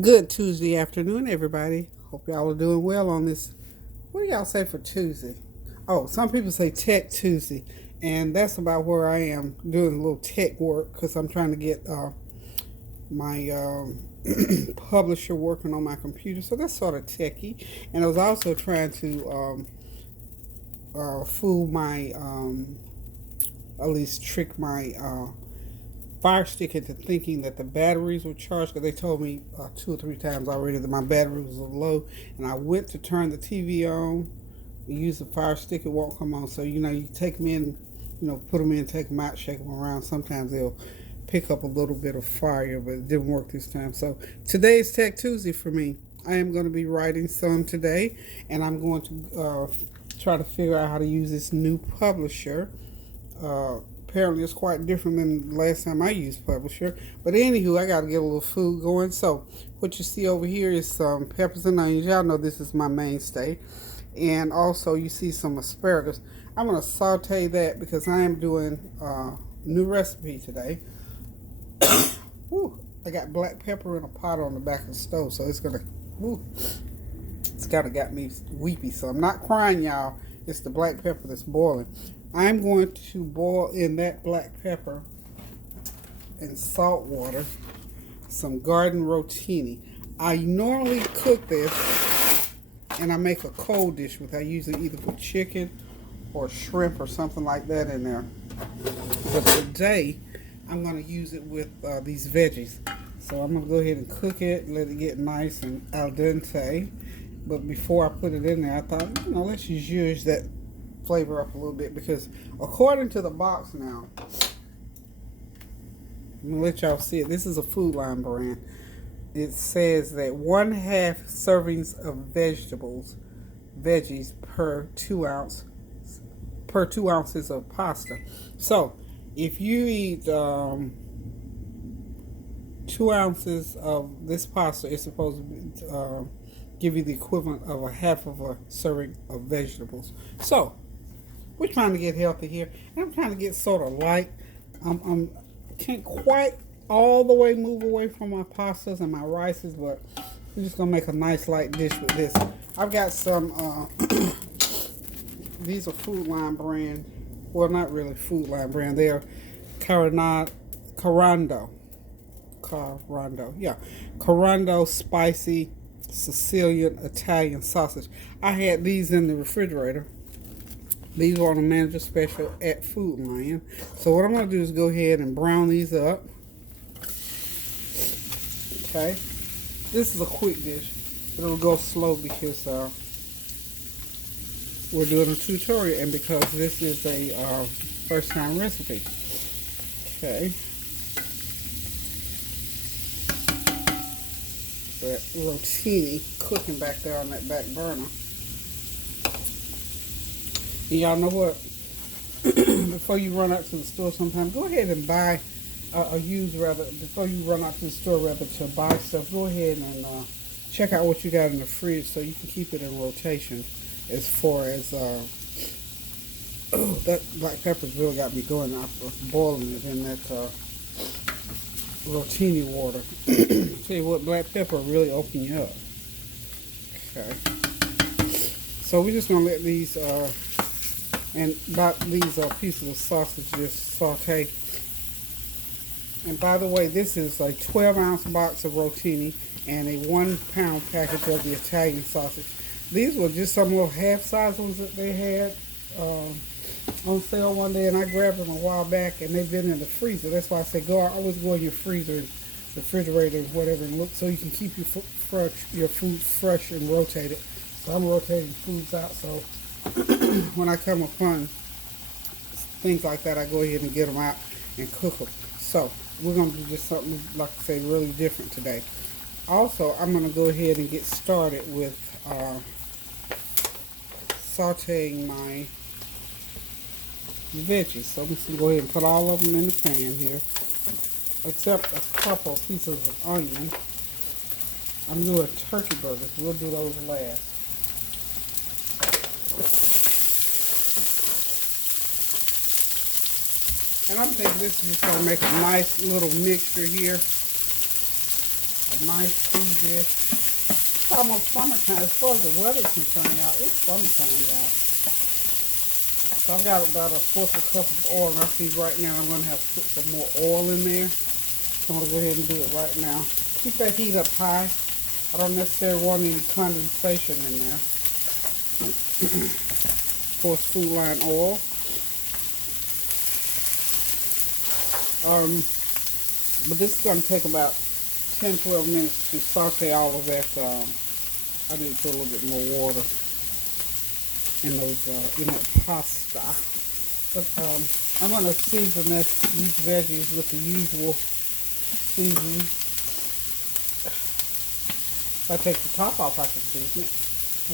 Good Tuesday afternoon, everybody. Hope y'all are doing well on this. What do y'all say for Tuesday? Oh, some people say Tech Tuesday, and that's about where I am doing a little tech work because I'm trying to get my publisher working on my computer. So that's sort of techy. And I was also trying to fool my, at least trick my Fire Stick into thinking that the batteries were charged because they told me 2 or 3 times already that my battery was low, and I went to turn the TV on and use the Fire Stick, it won't come on. So you take them in, put them in, take them out, shake them around. Sometimes they'll pick up a little bit of fire, but it didn't work this time. So today is Tech Tuesday for me. I am going to be writing some today, and I'm going to try to figure out how to use this new publisher. Apparently it's quite different than the last time I used Publisher. But anywho, I got to get a little food going. So what you see over here is some peppers and onions. Y'all know this is my mainstay. And also you see some asparagus. I'm going to saute that because I am doing a new recipe today. Woo, I got black pepper in a pot on the back of the stove. So it's going to, it's kind of got me weepy. So I'm not crying, y'all. It's the black pepper that's boiling. I'm going to boil in that black pepper and salt water some garden rotini. I normally cook this and I make a cold dish with it. I usually either put chicken or shrimp or something like that in there. But today I'm going to use it with these veggies. So I'm going to go ahead and cook it, let it get nice and al dente. But before I put it in there, I thought, let's just use that flavor up a little bit because according to the box now, I'm gonna let y'all see it. This is a Food Line brand. It says that 1/2 servings of veggies per 2 ounces of pasta. So if you eat 2 ounces of this pasta, it's supposed to give you the equivalent of 1/2 of a serving of vegetables. So we're trying to get healthy here, and I'm trying to get sort of light. I'm can't quite all the way move away from my pastas and my rices, but we're just gonna make a nice light dish with this. I've got some. These are Food Line brand. Well, not really Food Line brand. They're Carando. Yeah, Carando spicy Sicilian Italian sausage. I had these in the refrigerator. These are on a manager special at Food Lion. So what I'm going to do is go ahead and brown these up. Okay. This is a quick dish. It'll go slow because we're doing a tutorial and because this is a first time recipe. Okay. That rotini cooking back there on that back burner. And y'all know what? Before you run out to the store sometime, go ahead and buy before you run out to the store to buy stuff, go ahead and check out what you got in the fridge so you can keep it in rotation as far as that black pepper's really got me going after boiling it in that rotini water. Tell you what, black pepper really open you up. Okay. So we're just gonna let these and about these pieces of sausage just saute. And by the way, this is a 12-ounce box of rotini and a 1-pound package of the Italian sausage. These were just some little half-size ones that they had on sale one day, and I grabbed them a while back, and they've been in the freezer. That's why I say always go in your freezer, refrigerator, whatever, and look so you can keep your food fresh and rotated. So I'm rotating foods out, so when I come upon things like that, I go ahead and get them out and cook them. So we're going to do just something, like I say, really different today. Also, I'm going to go ahead and get started with sauteing my veggies. So I'm just going to go ahead and put all of them in the pan here, except a couple pieces of onion. I'm doing turkey burgers. We'll do those last. And I'm thinking this is just going to make a nice little mixture here. a nice food dish. It's almost summertime. As far as the weather's concerned, y'all, it's summertime, y'all. So I've got about a fourth of a cup of oil. And I see right now I'm going to have to put some more oil in there. So I'm going to go ahead and do it right now. Keep that heat up high. I don't necessarily want any condensation in there. Of course, food line oil. But this is going to take about 10-12 minutes to saute all of that. I need to put a little bit more water in that pasta. But I'm going to season these veggies with the usual seasoning. If I take the top off, I can season it.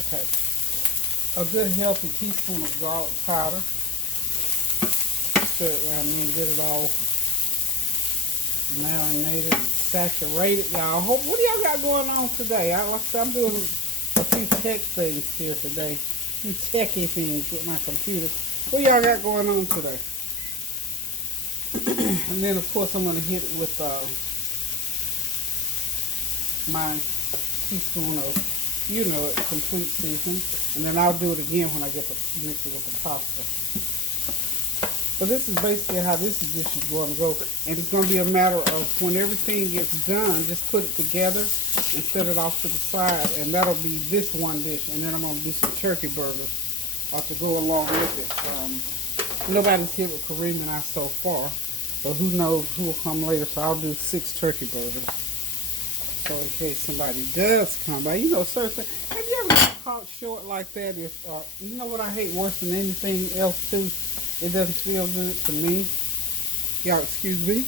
Okay. A good healthy teaspoon of garlic powder. Stir it around there and get it all marinated and saturated, y'all. What do y'all got going on today? I'm doing a few tech things here today. A few techie things with my computer. What y'all got going on today? And then, of course, I'm going to hit it with my teaspoon of, complete seasoning. And then I'll do it again when I get to mix it with the pasta. So this is basically how this dish is going to go. And it's going to be a matter of when everything gets done, just put it together and set it off to the side. And that'll be this one dish. And then I'm going to do some turkey burgers to go along with it. Nobody's here with Kareem and I so far. But who knows who will come later. So I'll do 6 turkey burgers. So in case somebody does come by, certain. Have you ever been caught short like that? If you know what I hate worse than anything else too? It doesn't feel good to me. Y'all, excuse me.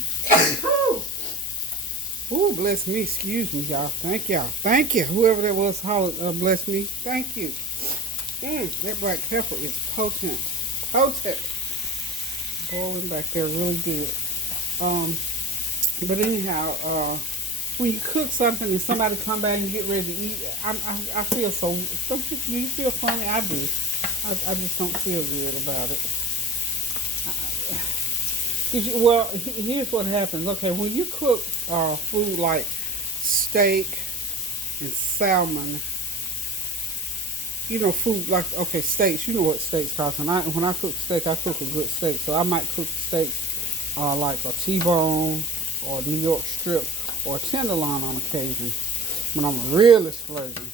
Ooh, bless me. Excuse me, y'all. Thank y'all. Thank you. Whoever that was, bless me. Thank you. That black pepper is potent. Potent. Boiling back there really good. But anyhow, when you cook something and somebody come back and get ready to eat, I feel so. Do you feel funny? I do. I just don't feel good about it. Well, here's what happens. Okay, when you cook food like steak and salmon, food like, steaks, you know what steaks cost. And when I cook steak, I cook a good steak. So I might cook steaks like a T-bone or New York strip or tenderloin on occasion when I'm really splurging.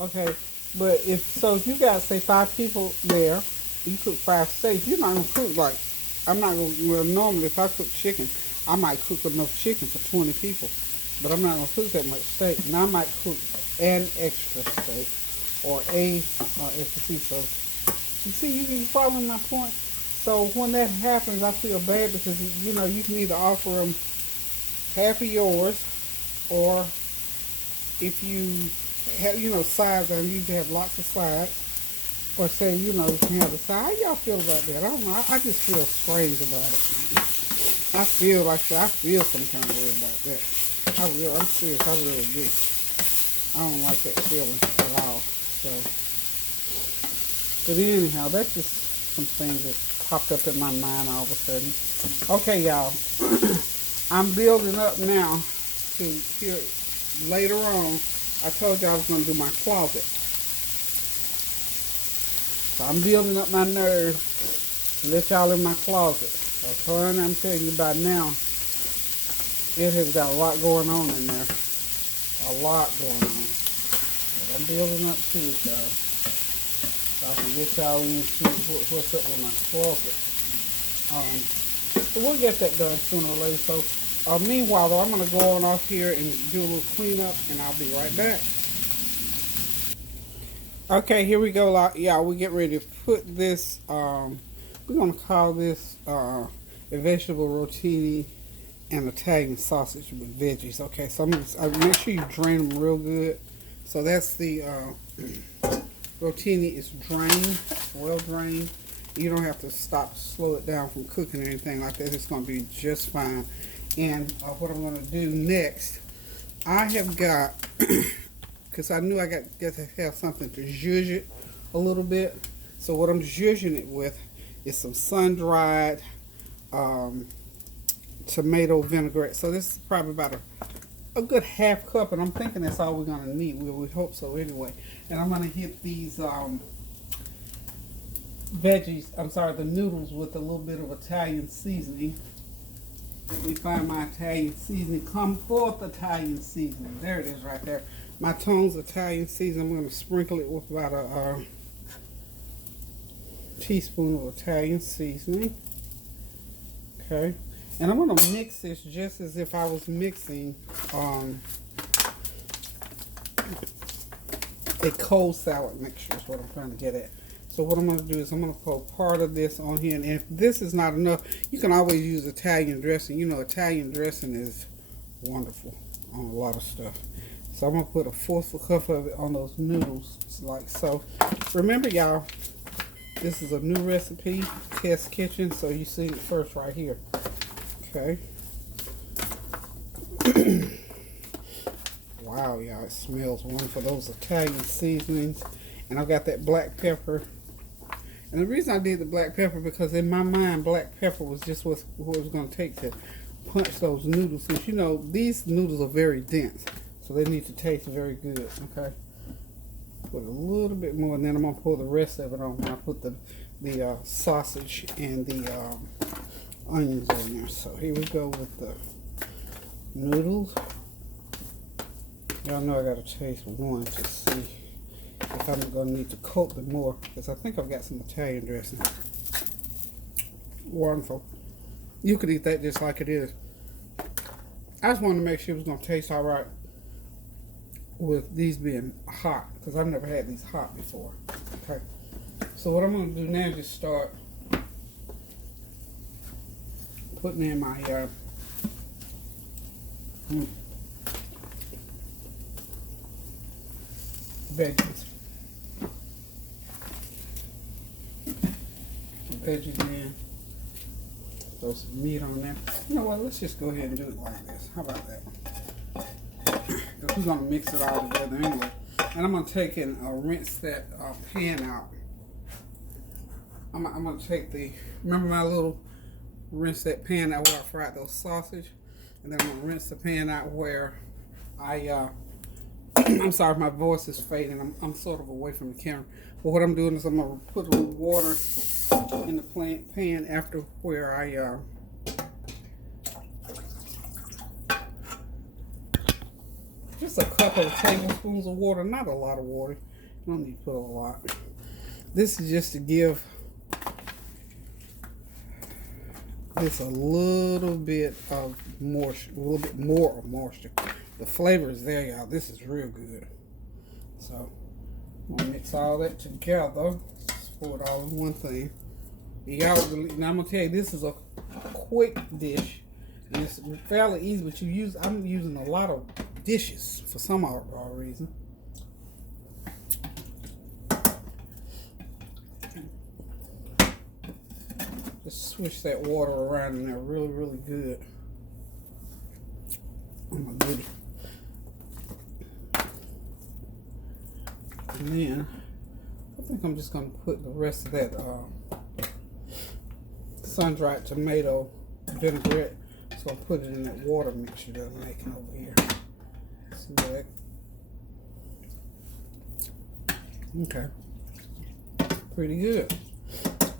Okay, but if you got, say, 5 people there, you cook 5 steaks, you're not going to cook like, normally if I cook chicken, I might cook enough chicken for 20 people. But I'm not going to cook that much steak. And I might cook an extra steak or a extra piece. So, you see, you following my point? So when that happens, I feel bad because, you can either offer them half of yours, or if you have, sides, I usually have lots of sides. Or say, you can have a side. How y'all feel about that? I don't know. I just feel strange about it. I feel some kind of way about that. I'm serious. I really do. I don't like that feeling at all. So, but anyhow, that's just some things that popped up in my mind all of a sudden. Okay, y'all. I'm building up now to here later on. I told you I was going to do my closet. So I'm building up my nerve to let y'all in my closet. So I'm telling you by now, it has got a lot going on in there. A lot going on. But I'm building up to it, y'all. So I can get y'all into what's up with my closet. So we'll get that done sooner or later. So meanwhile, though, I'm going to go on off here and do a little cleanup, and I'll be right back. Okay, here we go, y'all. We get ready to put this, we're going to call this a vegetable rotini and Italian sausage with veggies. Okay, so I'm going to make sure you drain them real good. So that's the rotini is drained, well drained. You don't have to slow it down from cooking or anything like that. It's going to be just fine. And what I'm going to do next, I have got... because I knew I got to have something to zhuzh it a little bit. So what I'm zhuzhing it with is some sun-dried tomato vinaigrette. So this is probably about a good half cup, and I'm thinking that's all we're gonna need. We hope so anyway. And I'm gonna hit these veggies. I'm sorry, the noodles with a little bit of Italian seasoning. Let me find my Italian seasoning. Come forth, Italian seasoning. There it is, right there. My Tone's Italian seasoning. I'm gonna sprinkle it with about a teaspoon of Italian seasoning. Okay. And I'm going to mix this just as if I was mixing a cold salad mixture is what I'm trying to get at. So what I'm going to do is I'm going to put part of this on here. And if this is not enough, you can always use Italian dressing. You know, Italian dressing is wonderful on a lot of stuff. So I'm going to put a 1/4 cup of it on those noodles like so. Remember, y'all, this is a new recipe, Test Kitchen. So you see it first right here. Okay. Wow, y'all, it smells wonderful. Those Italian seasonings. And I've got that black pepper. And the reason I did the black pepper, because in my mind, black pepper was just what it was going to take to punch those noodles. Since, you know, these noodles are very dense. So they need to taste very good, okay? Put a little bit more, and then I'm going to pour the rest of it on when I put the sausage and the onions in there. So here we go with the noodles. Y'all know I gotta taste one to see if I'm gonna need to coat them more, because I think I've got some Italian dressing. Wonderful. You could eat that just like it is. I just wanted to make sure it was gonna taste all right with these being hot, because I've never had these hot before. Okay. So what I'm gonna do now is just start putting in my veggies. Veggies in. Throw some meat on there. You know what? Let's just go ahead and do it like this. How about that? Because we're gonna mix it all together anyway. And I'm gonna take and rinse that pan out. I'm gonna take the, remember my little, rinse that pan out where I fried those sausage, and then I'm gonna rinse the pan out where I I'm sorry if my voice is fading. I'm sort of away from the camera. But what I'm doing is I'm gonna put a little water in the pan after where I just a couple of tablespoons of water, not a lot of water. You don't need to put a lot. This is just to give this a little bit of moisture, a little bit more of moisture. The flavor is there, y'all. This is real good. So I'm gonna mix all that together. Just pour it all in one thing. Y'all, now I'm gonna tell you, this is a quick dish, and it's fairly easy. But I'm using a lot of dishes for some odd reason. Just switch that water around in there really, really good. Oh my goodness. And then I think I'm just gonna put the rest of that sun-dried tomato vinaigrette. So I'll put it in that water mixture that I'm making over here. See that? Okay. Pretty good.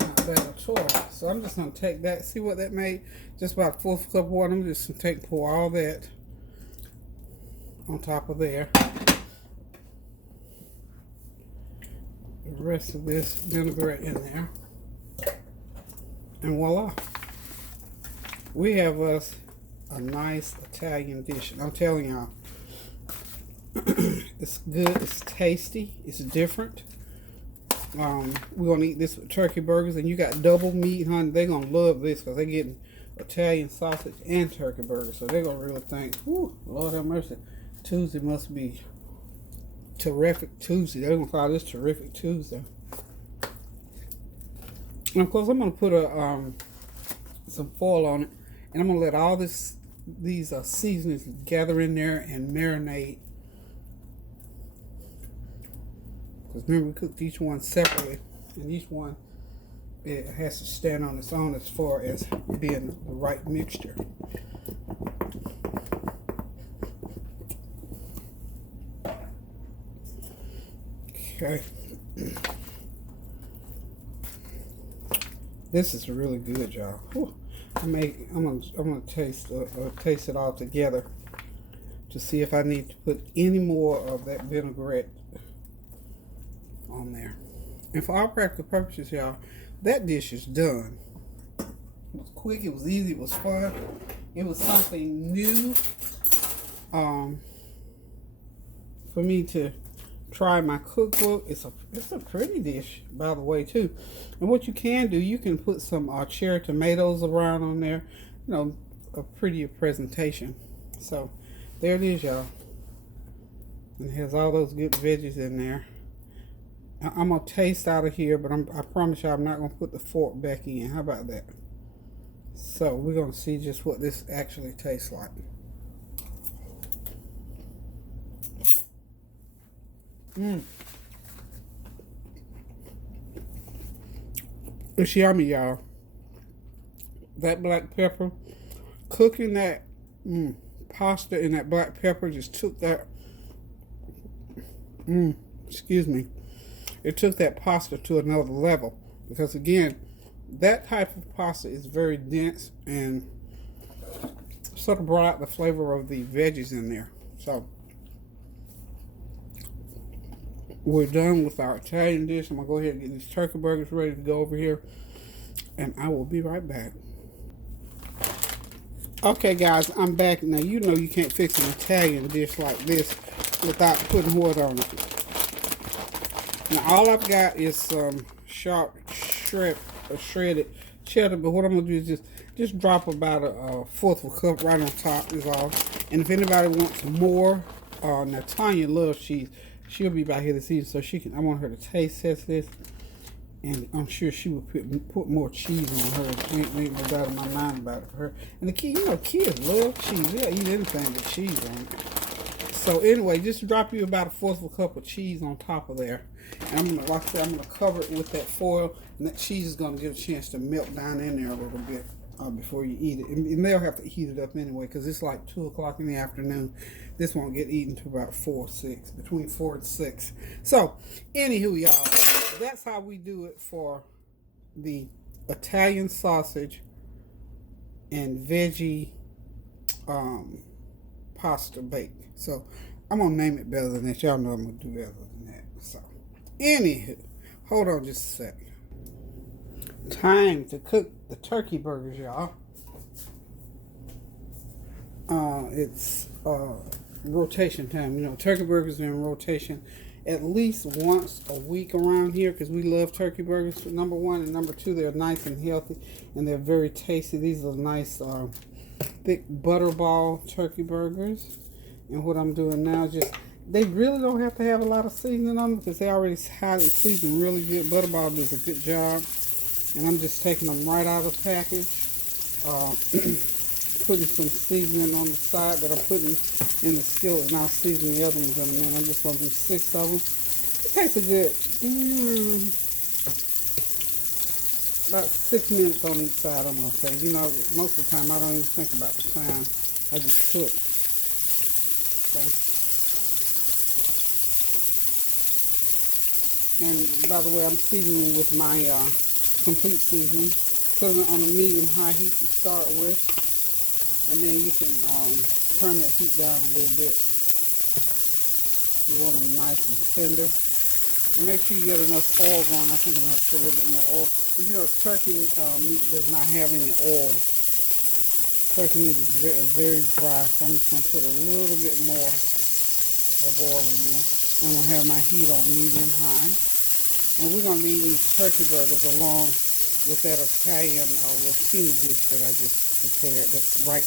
Not bad at all. So I'm just gonna take that. See what that made? Just about a 1/4 cup of water. I'm just gonna pour all that on top of there. The rest of this vinaigrette in there. And voila. We have us a nice Italian dish. And I'm telling y'all, it's good, it's tasty, it's different. We're gonna eat this with turkey burgers, and you got double meat, honey. They're gonna love this because they're getting Italian sausage and turkey burgers. So they're gonna really think, whoo, Lord have mercy. Tuesday must be terrific Tuesday. They're gonna call this terrific Tuesday. And of course, I'm gonna put some foil on it, and I'm gonna let all these seasonings gather in there and marinate. Because remember, we cooked each one separately, and each one, it has to stand on its own as far as being the right mixture. Okay. This is really good, y'all. I'm gonna taste it all together to see if I need to put any more of that vinaigrette on there. And for all practical purposes, y'all, that dish is done. It was quick, it was easy, it was fun. It was something new for me to try my cookbook. It's a pretty dish, by the way, too. And what you can do, you can put some cherry tomatoes around on there. You know, a prettier presentation. So there it is, y'all. And it has all those good veggies in there. I'm gonna taste out of here, but I promise y'all I'm not gonna put the fork back in. How about that? So we're gonna see just what this actually tastes like. It's yummy, y'all. That black pepper, cooking that pasta in that black pepper just took that, excuse me, it took that pasta to another level. Because again, that type of pasta is very dense and sort of brought out the flavor of the veggies in there. So we're done with our Italian dish. I'm going to go ahead and get these turkey burgers ready to go over here. And I will be right back. Okay, guys, I'm back. Now, you know you can't fix an Italian dish like this without putting what on it. Now, all I've got is some sharp shredded cheddar. But what I'm going to do is just drop about a fourth of a cup right on top is all. And if anybody wants more, now Tanya loves cheese. She'll be back here this evening, so I want her to taste test this, and I'm sure she will put more cheese on her. Ain't no doubt in my mind about it for her. And the kid, kids love cheese. They'll eat anything with cheese on it. So anyway, just drop you about a fourth of a cup of cheese on top of there, and I'm gonna cover it with that foil, and that cheese is gonna get a chance to melt down in there a little bit before you eat it. And they'll have to heat it up anyway, because it's like 2 o'clock in the afternoon. This won't get eaten till about 4 or 6, between 4 and 6. So, anywho, y'all, that's how we do it for the Italian sausage and veggie pasta bake. So, I'm going to name it better than that. Y'all know I'm going to do better than that. So, anywho, hold on just a second. Time to cook the turkey burgers, y'all. It's rotation time. You know, turkey burgers are in rotation at least once a week around here because we love turkey burgers, number one. And number two, they're nice and healthy and they're very tasty. These are nice thick butterball turkey burgers. And what I'm doing now is they really don't have to have a lot of seasoning on them because they already highly seasoned really good. Butterball does a good job. And I'm just taking them right out of the package. Putting some seasoning on the side that I'm putting in the skillet, and I'll season the other ones in a minute. I'm just going to do 6 of them. It takes a good, about 6 minutes on each side, I'm going to say. You know, most of the time I don't even think about the time. I just cook. Okay. And by the way, I'm seasoning with my complete seasoning. Put it on a medium-high heat to start with. And then you can turn that heat down a little bit. You want them nice and tender. And make sure you get enough oil going. I think I'm going to have to put a little bit more oil. But you know, turkey meat does not have any oil. Turkey meat is very, very dry. So I'm just going to put a little bit more of oil in there. And I'm going to have my heat on medium-high. And we're going to be eating these turkey burgers along with that Italian rotini dish that I just prepared. That's right.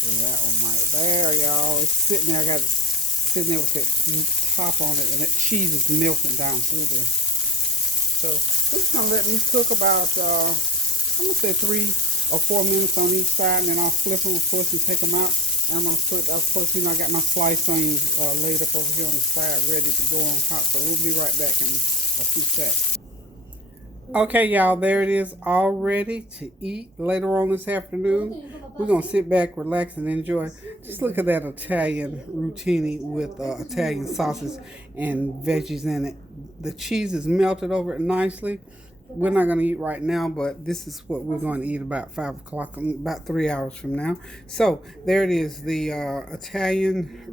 That one right there, y'all. It's sitting there. I got it sitting there with that top on it, and that cheese is melting down through there. So we're just gonna let these cook about I'm gonna say 3 or 4 minutes on each side, and then I'll flip them, of course, and take them out. And I'm gonna put, of course, you know, I got my sliced onions laid up over here on the side, ready to go on top. So we'll be right back in a few seconds. Okay, y'all, there it is, all ready to eat later on this afternoon. We're going to sit back, relax, and enjoy. Just look at that Italian routine with Italian sausage and veggies in it. The cheese is melted over it nicely. We're not going to eat right now, but this is what we're going to eat about 5 o'clock, about 3 hours from now. So there it is, the Italian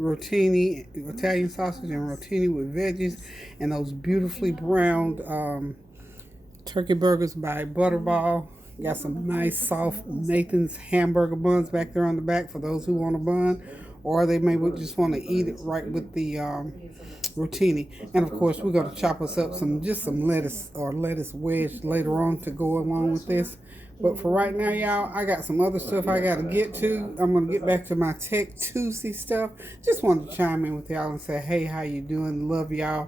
sausage and rotini with veggies, and those beautifully browned turkey burgers by Butterball. Got some nice soft Nathan's hamburger buns back there on the back for those who want a bun, or they may just want to eat it right with the rotini. And of course, we're going to chop us up some lettuce or lettuce wedge later on to go along with this. But for right now, y'all, I got some other stuff I got to get to. I'm going to get back to my Tech Tuesday stuff. Just wanted to chime in with y'all and say, hey, how you doing? Love y'all.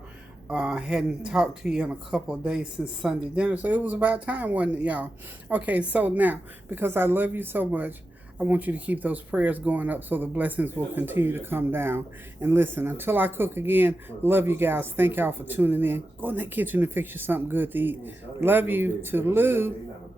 Hadn't talked to you in a couple of days since Sunday dinner, so it was about time, wasn't it, y'all? Okay, so now, because I love you so much, I want you to keep those prayers going up so the blessings will continue to come down. And listen, until I cook again, love you guys. Thank y'all for tuning in. Go in that kitchen and fix you something good to eat. Love you. Toodaloo.